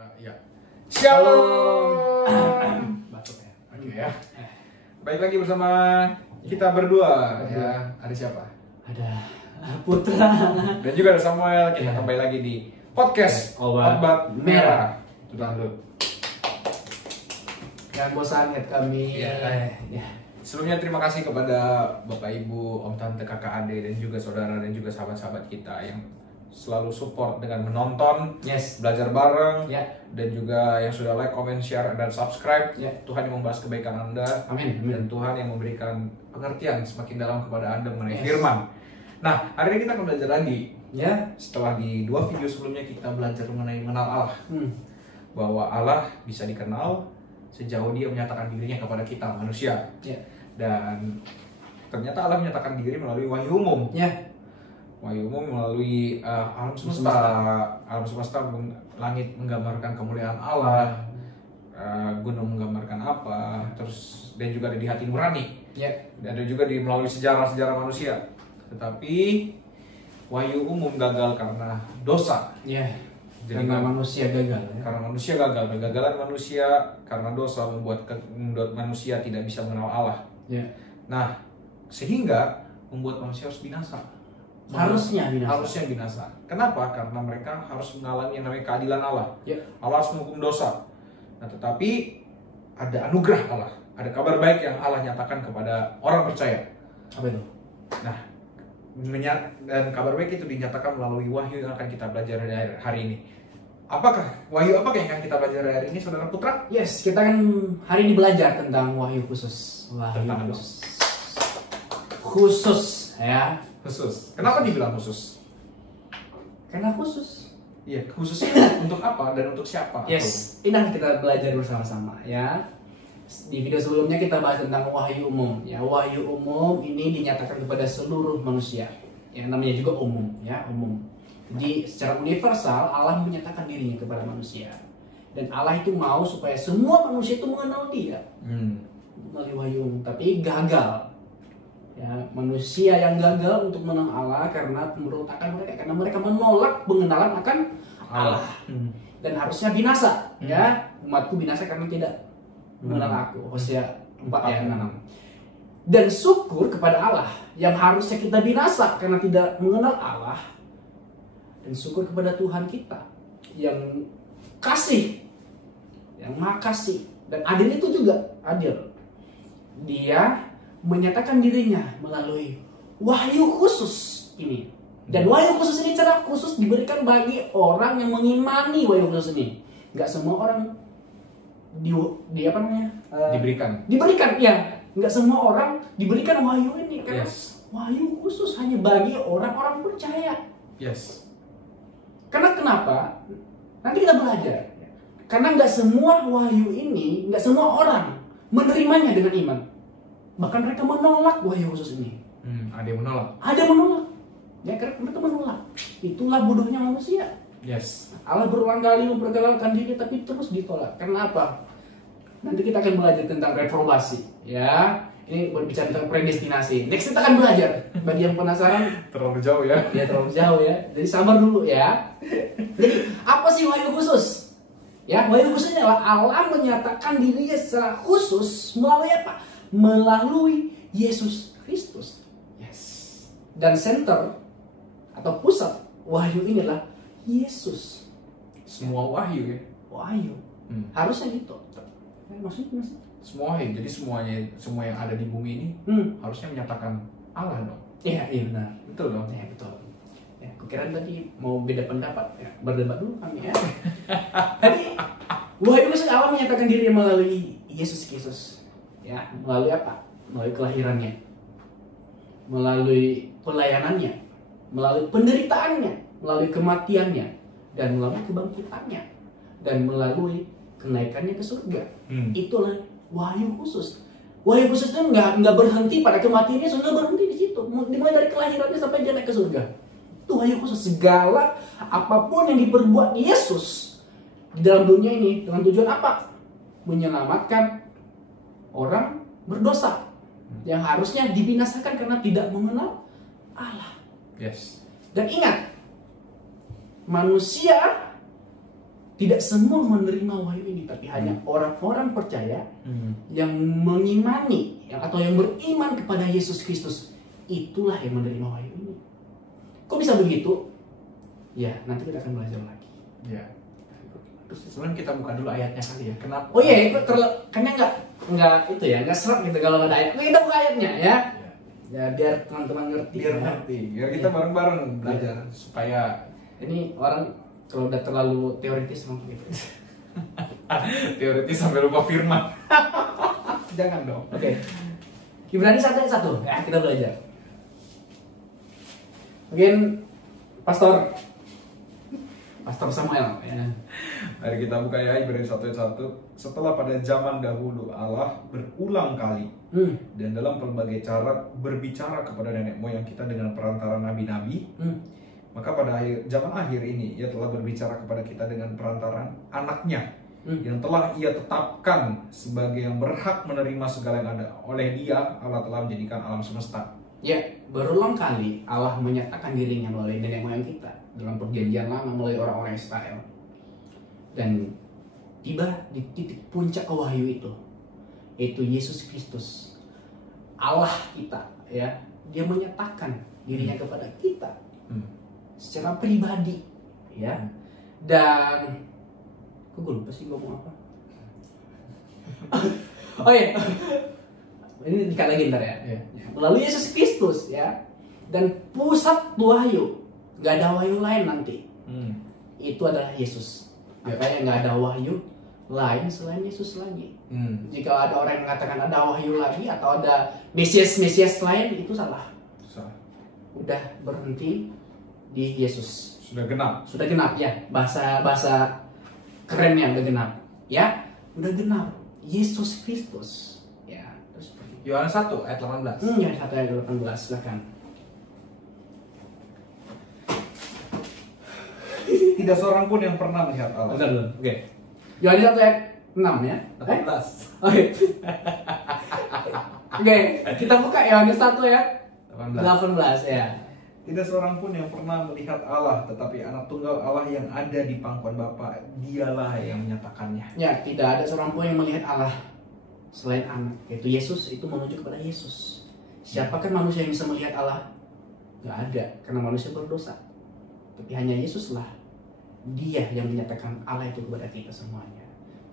Iya. Shalom. Batuk ya. Oke ya. Baik lagi bersama kita berdua ya. Ada siapa? Ada Putra. Dan juga ada Samuel. Kita kembali lagi di podcast Obat Merah. Sudah dulu. Jangan bosan lihat kami. Ya. Sebelumnya terima kasih kepada Bapak Ibu, Om Tante, Kakak Ade dan juga saudara dan juga sahabat-sahabat kita yang selalu support dengan menonton, belajar bareng, dan juga yang sudah like, comment, share, dan subscribe. Tuhan yang membahas kebaikan Anda, Amin. Dan Tuhan yang memberikan pengertian semakin dalam kepada Anda mengenai firman. Nah, hari ini kita akan belajar lagi. Setelah di 2 video sebelumnya kita belajar mengenai mengenal Allah, bahwa Allah bisa dikenal sejauh Dia menyatakan dirinya kepada kita manusia. Dan ternyata Allah menyatakan diri melalui wahyu umum. Wahyu umum melalui alam semesta, langit menggambarkan kemuliaan Allah, gunung menggambarkan apa, terus dan juga ada di hati nurani, dan ada juga melalui sejarah manusia. Tetapi wahyu umum gagal karena dosa. Jadi karena manusia gagal. Karena manusia gagal, kegagalan manusia karena dosa membuat manusia tidak bisa mengenal Allah. Nah, sehingga membuat manusia harus binasa. Harusnya binasa. Kenapa? Karena mereka harus mengalami yang namanya keadilan Allah. Allah harus menghukum dosa. Nah, tetapi ada anugerah Allah, ada kabar baik yang Allah nyatakan kepada orang percaya. Apa itu? Nah, dan kabar baik itu dinyatakan melalui wahyu yang akan kita belajar hari ini. Apakah yang akan kita belajar hari ini, Saudara Putra? Kita akan hari ini belajar tentang wahyu khusus. Khusus. Kenapa dibilang khusus? Karena khusus. Iya, khususnya untuk apa dan untuk siapa? Ini akan kita belajar bersama-sama ya. Di video sebelumnya kita bahas tentang wahyu umum. Wahyu umum ini dinyatakan kepada seluruh manusia. Yang namanya juga umum, umum. Jadi secara universal Allah menyatakan dirinya kepada manusia. Dan Allah itu mau supaya semua manusia itu mengenal Dia. Melalui wahyu umum, tapi gagal. Manusia yang gagal untuk mengenal Allah karena pemberontakan mereka, karena mereka menolak pengenalan akan Allah. Dan harusnya binasa, umatku binasa karena tidak mengenal aku. Hosea 4 ayat 6. Dan syukur kepada Allah yang harusnya kita binasa karena tidak mengenal Allah. Dan syukur kepada Tuhan kita yang kasih, yang makasih dan adil itu juga adil. Dia menyatakan dirinya melalui wahyu khusus ini. Dan wahyu khusus ini secara khusus diberikan bagi orang yang mengimani wahyu khusus ini. Nggak semua orang diberikan. Nggak semua orang diberikan wahyu ini karena wahyu khusus hanya bagi orang-orang percaya. Karena kenapa? Nanti kita belajar. Karena nggak semua wahyu ini, nggak semua orang menerimanya dengan iman. Bahkan mereka menolak wahyu khusus ini. Ada yang menolak. Karena mereka menolak. Itulah bodohnya manusia. Allah berulang kali memperkenalkan diri tapi terus ditolak. Karena apa? Nanti kita akan belajar tentang reprobasi. Ini berbicara tentang predestinasi. Next kita akan belajar. Bagi yang penasaran, Terlalu jauh ya. Terlalu jauh ya. Jadi sabar dulu ya. Jadi apa sih wahyu khusus? Wahyu khususnya adalah Allah menyatakan dirinya secara khusus melalui apa? Melalui Yesus Kristus. Dan center atau pusat wahyu ini adalah Yesus. Semua wahyu Wahyu. Harusnya gitu. Maksudnya? Semua wahyu. Jadi semua yang ada di bumi ini harusnya menyatakan Allah dong. Iya benar. Betul dong. Betul. Kukira tadi mau beda pendapat. Berdebat dulu kami ya. Jadi wahyu khusus Allah menyatakan diri melalui Yesus Kristus. Melalui apa? Melalui kelahirannya, melalui pelayanannya, melalui penderitaannya, melalui kematiannya, dan melalui kebangkitannya, dan melalui kenaikannya ke surga. Itulah wahyu khusus. Wahyu khusus itu nggak berhenti pada kematiannya, nggak berhenti di situ. Dimulai dari kelahirannya sampai dia naik ke surga. Itu wahyu khusus. Segala apapun yang diperbuat Yesus di dalam dunia ini dengan tujuan apa? Menyelamatkan orang berdosa yang harusnya dibinasakan karena tidak mengenal Allah. Yes. Dan ingat, manusia tidak semua menerima wahyu ini, tapi hanya orang-orang percaya yang mengimani atau yang beriman kepada Yesus Kristus, itulah yang menerima wahyu ini. Kok bisa begitu? Ya, nanti kita akan belajar lagi. Ya. Terus sebelum kita buka dulu ayatnya kali ya. Kenapa? Oh iya, itu kayaknya nggak itu ya, nggak serak gitu kalau ada ayat. Kita buka ayatnya ya. Ya biar teman-teman ngerti. Biar kita bareng-bareng belajar supaya ini orang kalau udah terlalu teoritis mungkin gitu. teoritis sampai lupa firman. Jangan dong. Oke. Ibrani 1 ayat 1. Ya, kita belajar. Mungkin Pastor Samuel ya. Mari kita buka ya Ibrani 1 ayat 1. Setelah pada zaman dahulu Allah berulang kali dan dalam berbagai cara berbicara kepada nenek moyang kita dengan perantara nabi-nabi, maka pada zaman akhir ini Ia telah berbicara kepada kita dengan perantaran anaknya yang telah Ia tetapkan sebagai yang berhak menerima segala yang ada. Oleh Dia Allah telah menjadikan alam semesta. Ya, berulang kali Allah menyatakan dirinya melalui nenek moyang kita dalam perjanjian lama melalui orang-orang Israel. Dan tiba di titik puncak wahyu itu, yaitu Yesus Kristus, Allah kita, ya, Dia menyatakan dirinya kepada kita secara pribadi, ya. Dan gue lupa sih ngomong apa. Oh iya, ini dikat lagi ntar ya. Melalui Yesus Kristus, ya. Dan pusat wahyu, nggak ada wahyu lain nanti. Itu adalah Yesus. Makanya nggak ada wahyu lain selain Yesus lagi. Jika ada orang yang mengatakan ada wahyu lagi atau ada Mesias lain, itu salah. Udah berhenti di Yesus. Sudah genap Ya. Bahasa kerennya udah genap. Ya, udah genap. Yesus Kristus. Ya, terus Yohanes 1 ayat 18. Ya, 1 ayat 18, silakan. Tidak seorang pun yang pernah melihat Allah. Bentar dulu. Oke. Yohanes 1 ayat 6 ya. 18. Oke. Oke, kita buka Yohanes 1 ayat 18 ya. Tidak seorang pun yang pernah melihat Allah, tetapi anak tunggal Allah yang ada di pangkuan Bapa, Dialah yang menyatakannya. Ya, tidak ada seorang pun yang melihat Allah selain anak, yaitu Yesus. Itu menuju kepada Yesus. Siapakah manusia yang bisa melihat Allah? Gak ada, karena manusia berdosa. Tapi hanya Yesuslah, Dia yang menyatakan Allah itu kepada kita semuanya.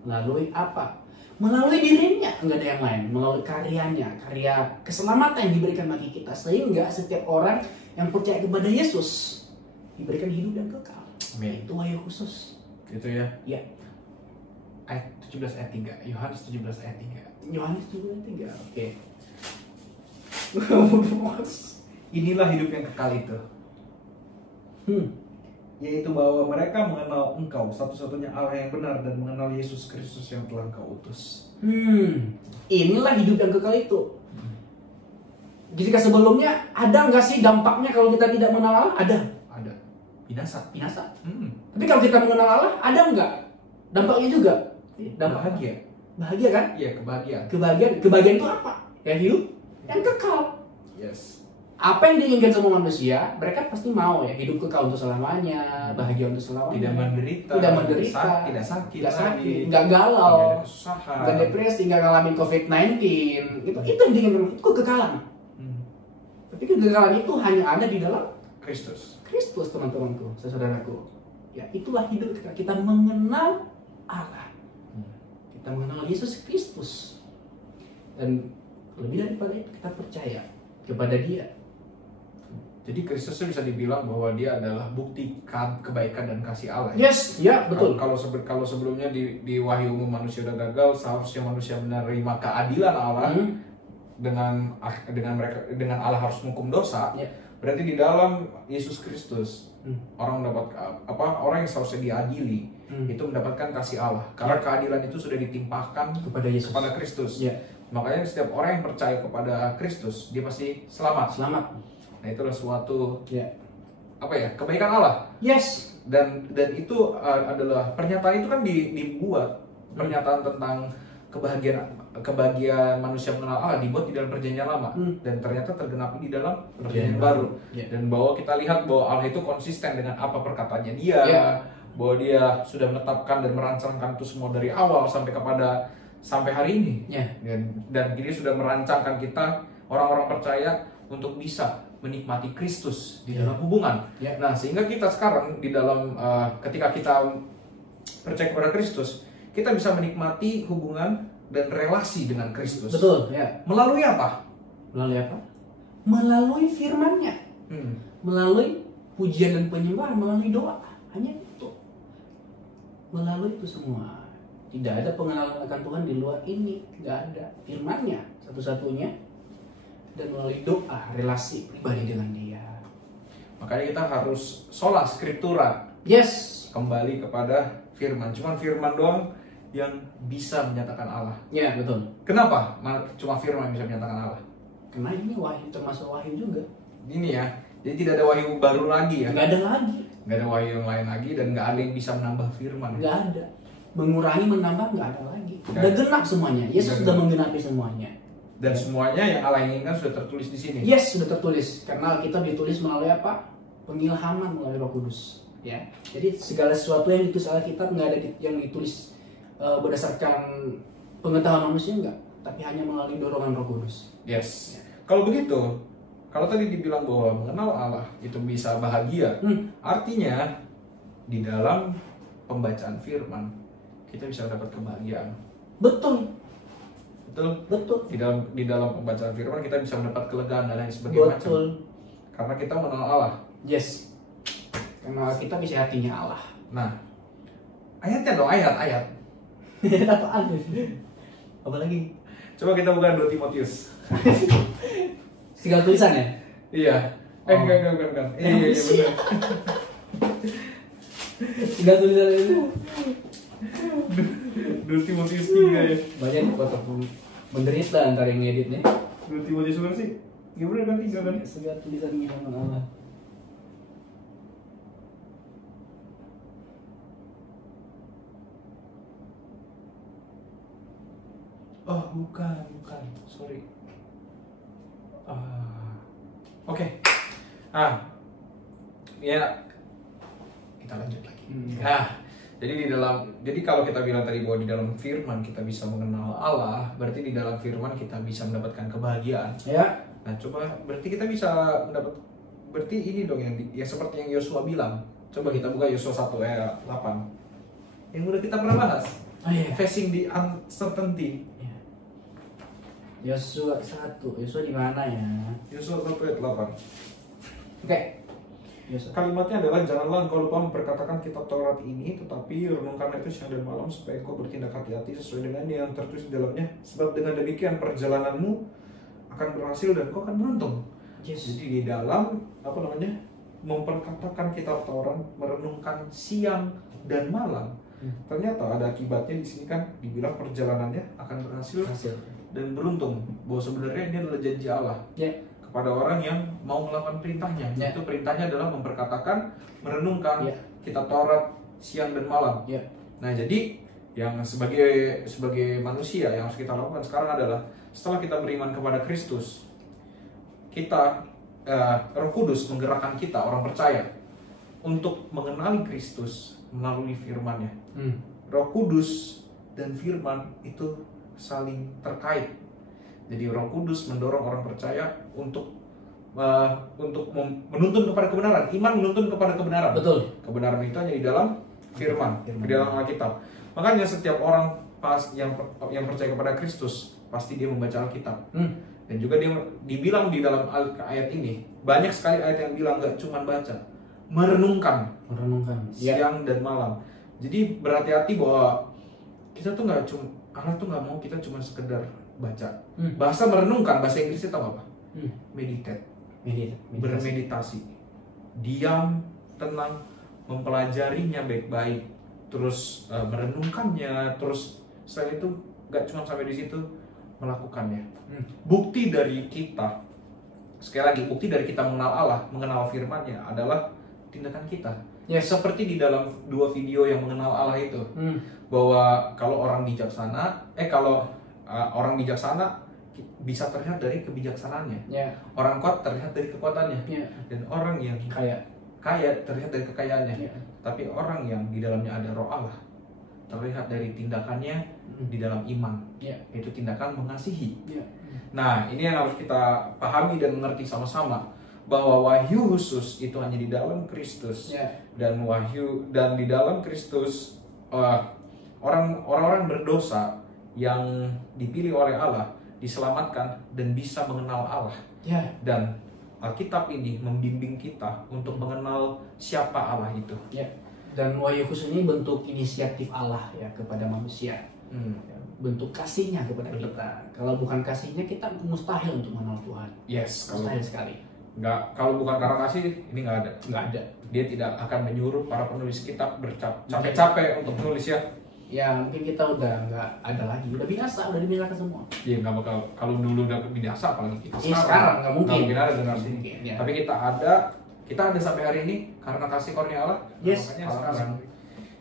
Melalui apa? Melalui dirinya, enggak ada yang lain. Melalui karyanya, karya keselamatan yang diberikan bagi kita. Sehingga setiap orang yang percaya kepada Yesus diberikan hidup yang kekal. Amin. Itu wahyu khusus. Gitu ya. Ya. Ayat 17 ayat 3. Yohanes 17 ayat 3. Yohanes 17 ayat 3. Oke. Inilah hidup yang kekal itu. Yaitu bahwa mereka mengenal Engkau satu-satunya Allah yang benar dan mengenal Yesus Kristus yang telah Engkau utus. Inilah hidup yang kekal itu. Jika sebelumnya ada nggak sih dampaknya kalau kita tidak mengenal Allah? Ada. Binasa. Tapi kalau kita mengenal Allah, ada nggak dampaknya juga? Bahagia kan? Iya, kebahagiaan. Kebahagiaan itu apa? Ya hidup yang kekal. Yes. Apa yang diinginkan semua manusia, mereka pasti mau ya, hidup kekal untuk selamanya, bahagia untuk selamanya. Tidak menderita, tidak sakit, nggak galau, tidak kesusahan, nggak depresi, nggak ngalamin COVID-19. Itu yang diinginkan, itu kekekalan. Tapi kekekalan itu hanya ada di dalam Kristus, teman-temanku, saudaraku. Ya, itulah hidup kita mengenal Allah. Kita mengenal Yesus Kristus. Dan lebih daripada itu, kita percaya kepada Dia. Jadi Kristus bisa dibilang bahwa Dia adalah bukti kebaikan dan kasih Allah. Yes, ya betul. Kalau sebelumnya di wahyu umum manusia udah gagal, seharusnya manusia menerima keadilan Allah dengan Allah harus menghukum dosa. Berarti di dalam Yesus Kristus orang yang seharusnya diadili itu mendapatkan kasih Allah. Karena keadilan itu sudah ditimpakan kepada Yesus, kepada Kristus. Makanya setiap orang yang percaya kepada Kristus dia pasti selamat. Nah, itulah suatu kebaikan Allah. Yes. Dan itu adalah pernyataan itu kan dibuat pernyataan tentang kebahagiaan manusia mengenal Allah dibuat di dalam perjanjian lama dan ternyata tergenapi di dalam perjanjian baru. Dan bahwa kita lihat bahwa Allah itu konsisten dengan apa perkataannya Dia, bahwa Dia sudah menetapkan dan merancangkan itu semua dari awal sampai hari ini. Ya. Dan Dia sudah merancangkan kita orang-orang percaya untuk bisa menikmati Kristus di dalam hubungan. Ya. Nah, sehingga kita sekarang di dalam ketika kita percaya kepada Kristus, kita bisa menikmati hubungan dan relasi dengan Kristus. Betul, ya. Melalui apa? Melalui apa? Melalui firman-Nya. Melalui pujian dan penyembahan, melalui doa. Hanya itu. Melalui itu semua. Tidak ada pengenalan akan Tuhan di luar ini. Tidak ada. Firman-Nya satu-satunya. Dan melalui doa, relasi pribadi dengan Dia. Makanya kita harus sola scriptura. Yes. Kembali kepada firman. Cuman firman doang yang bisa menyatakan Allah. Ya, betul. Kenapa? Cuma firman yang bisa menyatakan Allah. Karena ini wahyu, termasuk wahyu juga. Ini ya. Jadi tidak ada wahyu baru lagi ya. Nggak ada lagi. Nggak ada wahyu yang lain lagi dan nggak ada yang bisa menambah firman. Nggak ada. Mengurangi, menambah, nggak ada lagi. Nggak Udah ada. genap semuanya. Yesus sudah menggenapi semuanya. Dan semuanya yang Allah inginkan sudah tertulis di sini. Yes, sudah tertulis. Karena Alkitab ditulis melalui apa? Pengilhaman melalui Roh Kudus. Ya. Jadi segala sesuatu yang ditulis Alkitab nggak ada yang ditulis berdasarkan pengetahuan manusia, enggak, tapi hanya melalui dorongan Roh Kudus. Yes. Kalau begitu, kalau tadi dibilang bahwa mengenal Allah itu bisa bahagia, artinya di dalam pembacaan firman kita bisa dapat kebahagiaan. Betul. Betul? Betul. Di dalam pembacaan firman kita bisa mendapat kelegaan dan lain sebagainya. Betul. Karena kita mengenal Allah. Yes. Karena kita bisa hatinya Allah. Nah, ayatnya dong, ayat. Apaan? Apa lagi? Coba kita buka 2 Timotius. Tinggal tulisan ya? Iya. Enggak. Iya benar. Tinggal tulisan itu. 2 Timotius 3 ya. Banyak foto menderita antara yang ngeditnya. 2 Timotius berapa sih? Gimana kan 3 kan? Segala tulisan firman Allah. Oh, bukan. Sorry. Oke. Ya. Kita lanjut lagi. Jadi kalau kita bilang tadi bahwa di dalam firman kita bisa mengenal Allah, berarti di dalam firman kita bisa mendapatkan kebahagiaan. Ya. Nah, coba berarti kita bisa berarti ini dong yang seperti yang Yosua bilang. Coba kita buka Yosua 1 ayat 8. Yang udah kita pernah bahas. Oh iya. Facing the uncertainty. Yosua 1. Yosua di mana ya? Yosua 1 ayat 8. Oke. Yosua. Kalimatnya adalah, janganlah engkau lupa memperkatakan kitab Taurat ini, tetapi renungkanlah itu siang dan malam supaya engkau bertindak hati-hati sesuai dengan yang tertulis di dalamnya. Sebab dengan demikian perjalananmu akan berhasil dan kau akan beruntung. Yes. Jadi di dalam memperkatakan kitab Taurat, merenungkan siang dan malam, ternyata ada akibatnya. Di sini kan dibilang perjalanannya akan berhasil dan beruntung. Bahwa sebenarnya ini adalah janji Allah. Ya. Kepada orang yang mau melakukan perintahnya. Ya. Itu perintahnya adalah memperkatakan, merenungkan Ya. kitab Taurat siang dan malam. Ya. Nah, jadi yang sebagai manusia yang harus kita lakukan sekarang adalah setelah kita beriman kepada Kristus, kita Roh Kudus menggerakkan kita orang percaya untuk mengenali Kristus melalui firman-Nya. Roh Kudus dan firman itu saling terkait. Jadi Roh Kudus mendorong orang percaya untuk menuntun kepada kebenaran. Iman menuntun kepada kebenaran. Betul. Kebenaran itu hanya di dalam firman. Di dalam Alkitab. Makanya setiap orang yang percaya kepada Kristus pasti dia membaca Alkitab. Dan juga dia dibilang di dalam ayat ini, banyak sekali ayat yang bilang gak cuma baca, merenungkan siang dan malam. Jadi berhati-hati bahwa kita tuh nggak cuma, Allah tuh nggak mau kita cuma sekedar baca. Bahasa merenungkan, bahasa Inggrisnya tahu apa? Meditate. Bermeditasi, diam, tenang, mempelajarinya baik-baik, terus merenungkannya, terus selain itu nggak cuma sampai di situ, melakukannya. Bukti dari kita, sekali lagi, bukti dari kita mengenal Allah, mengenal firman-Nya adalah tindakan kita. Ya, seperti di dalam 2 video yang mengenal Allah itu, bahwa kalau orang bijaksana, orang bijaksana bisa terlihat dari kebijaksanaannya. Orang kuat terlihat dari kekuatannya. Dan orang yang kaya terlihat dari kekayaannya. tapi orang yang di dalamnya ada Roh Allah terlihat dari tindakannya di dalam iman, yaitu tindakan mengasihi. Nah, ini yang harus kita pahami dan mengerti sama-sama, bahwa wahyu khusus itu hanya di dalam Kristus, dan di dalam Kristus orang-orang berdosa yang dipilih oleh Allah diselamatkan dan bisa mengenal Allah. Dan Alkitab ini membimbing kita untuk mengenal siapa Allah itu. Dan wahyu khusus ini bentuk inisiatif Allah ya kepada manusia, bentuk kasihnya kepada kita. Kalau bukan kasihnya, kita mustahil untuk mengenal Tuhan. Mustahil sekali. Kalau bukan karena kasih, ini nggak ada. Dia tidak akan menyuruh para penulis kitab capek-capek untuk menulis ya. Ya mungkin kita udah nggak ada lagi, udah binasa, udah dibinasakan semua. Iya, nggak bakal. Kalau dulu udah binasa, apalagi kita sekarang nggak mungkin. Nggak mungkin ada generasi ini. Tapi kita ada sampai hari ini karena kasih karunia Allah. Makanya sekarang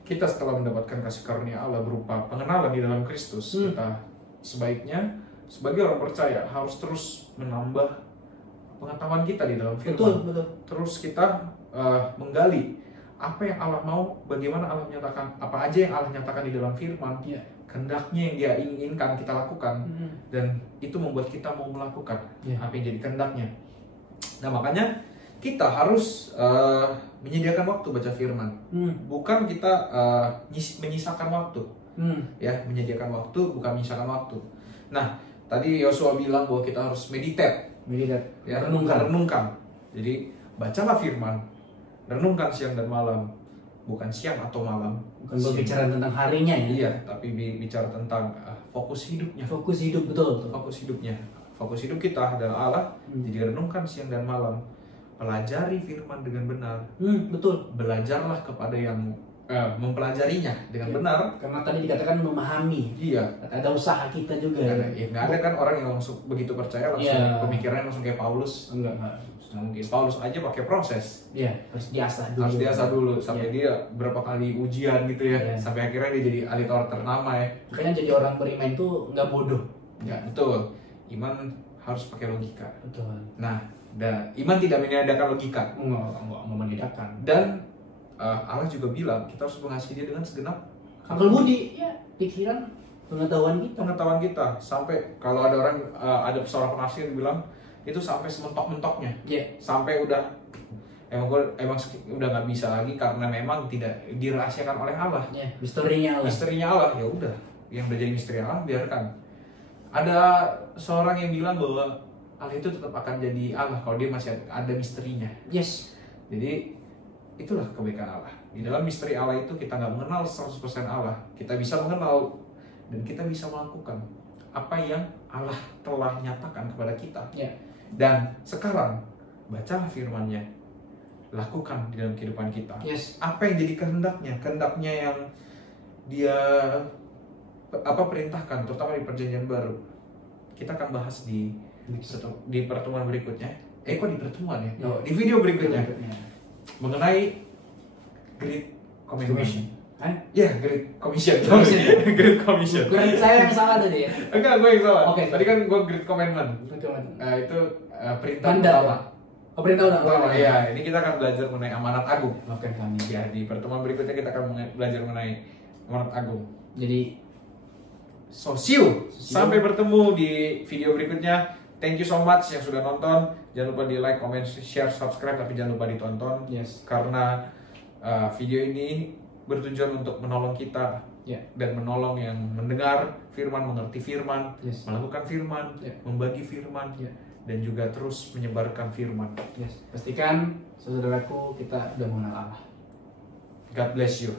kita setelah mendapatkan kasih karunia Allah berupa pengenalan di dalam Kristus, kita sebaiknya sebagai orang percaya harus terus menambah pengetahuan kita di dalam firman. Betul. Terus kita menggali apa yang Allah mau, bagaimana Allah menyatakan, apa aja yang Allah nyatakan di dalam firman, kehendaknya yang Dia inginkan kita lakukan, dan itu membuat kita mau melakukan apa yang jadi kehendaknya. Nah, makanya kita harus menyediakan waktu baca firman, bukan kita menyisakan waktu. Menyediakan waktu bukan menyisakan waktu. Nah, tadi Yosua bilang bahwa kita harus meditate, renungkan. Jadi bacalah firman, renungkan siang dan malam, bukan siang atau malam. Bukan berbicara tentang harinya ya. Iya, tapi bicara tentang fokus hidupnya. Fokus hidup, betul. Fokus hidupnya. Fokus hidup kita adalah Allah. Jadi renungkan siang dan malam. Pelajari firman dengan benar. Betul. Belajarlah kepada yang mempelajarinya dengan benar. Karena tadi dikatakan memahami. Iya. Ada usaha kita juga. Nggak ada kan orang yang langsung begitu percaya langsung pemikirannya langsung kayak Paulus. Enggak. Mungkin Paulus aja pakai proses. Harus diasah dulu. Sampai dia berapa kali ujian gitu ya. Sampai akhirnya dia jadi ahli Taurat ternama ya. Makanya jadi orang beriman itu nggak bodoh. Ya, betul. Iman harus pakai logika. Betul. Nah, iman tidak meniadakan logika. Enggak meniadakan. Dan Allah juga bilang kita harus mengasihi Dia dengan segenap akal budi, pikiran, pengetahuan kita. Sampai kalau ada orang ada seorang penafsir bilang itu sampai sementok-mentoknya. Sampai udah udah nggak bisa lagi karena memang tidak dirahasiakan oleh Allah. Misterinya Allah. Ya udah, yang udah jadi misteri Allah biarkan. Ada seorang yang bilang bahwa Allah itu tetap akan jadi Allah kalau dia masih ada misterinya. Jadi itulah kebaikan Allah. Di dalam misteri Allah itu kita nggak mengenal 100% Allah. Kita bisa mengenal dan kita bisa melakukan apa yang Allah telah nyatakan kepada kita. Dan sekarang bacalah firman-Nya, lakukan di dalam kehidupan kita. Apa yang jadi kehendaknya yang Dia perintahkan, terutama di Perjanjian Baru. Kita akan bahas di pertemuan berikutnya. Kok di pertemuan ya? Di video berikutnya. Mengenai Great Commission. Great Commission. Great Commission. Saya yang salah tadi ya? Enggak, gue yang salah. Tadi kan gue Great Commandment. Itu perintah utama. Perintah utama. Iya, ini kita akan belajar mengenai amanat agung. Maafkan kami. Ya, di pertemuan berikutnya kita akan belajar mengenai amanat agung. Jadi, see you. Sampai bertemu di video berikutnya. Thank you so much yang sudah nonton. Jangan lupa di like, comment, share, subscribe, tapi jangan lupa ditonton. Karena video ini bertujuan untuk menolong kita dan menolong yang mendengar firman, mengerti firman, melakukan firman, membagi firman, dan juga terus menyebarkan firman. Pastikan saudaraku kita sudah mengenal Allah. God bless you.